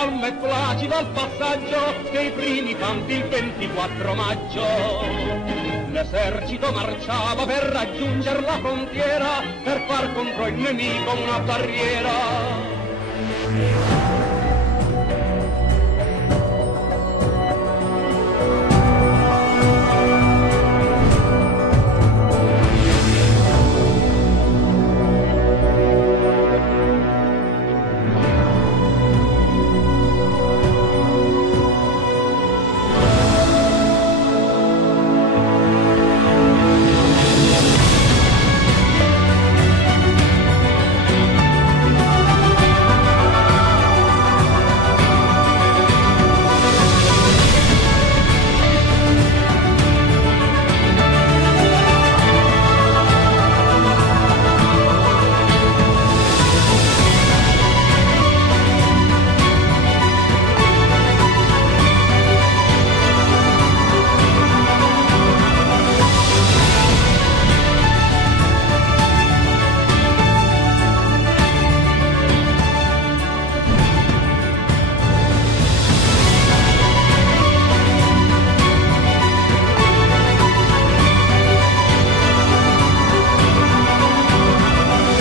calmo e placido al passaggio dei primi campi il 24 maggio. L'esercito marciava per raggiungere la frontiera, per far contro il nemico una barriera.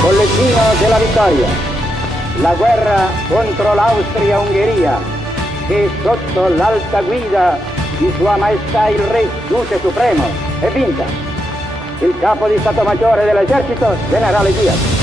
Bollettino della vittoria. La guerra contro l'Austria-Ungheria, che sotto l'alta guida di Sua Maestà il Re Duce Supremo è vinta. Il capo di Stato Maggiore dell'Esercito, generale Diaz.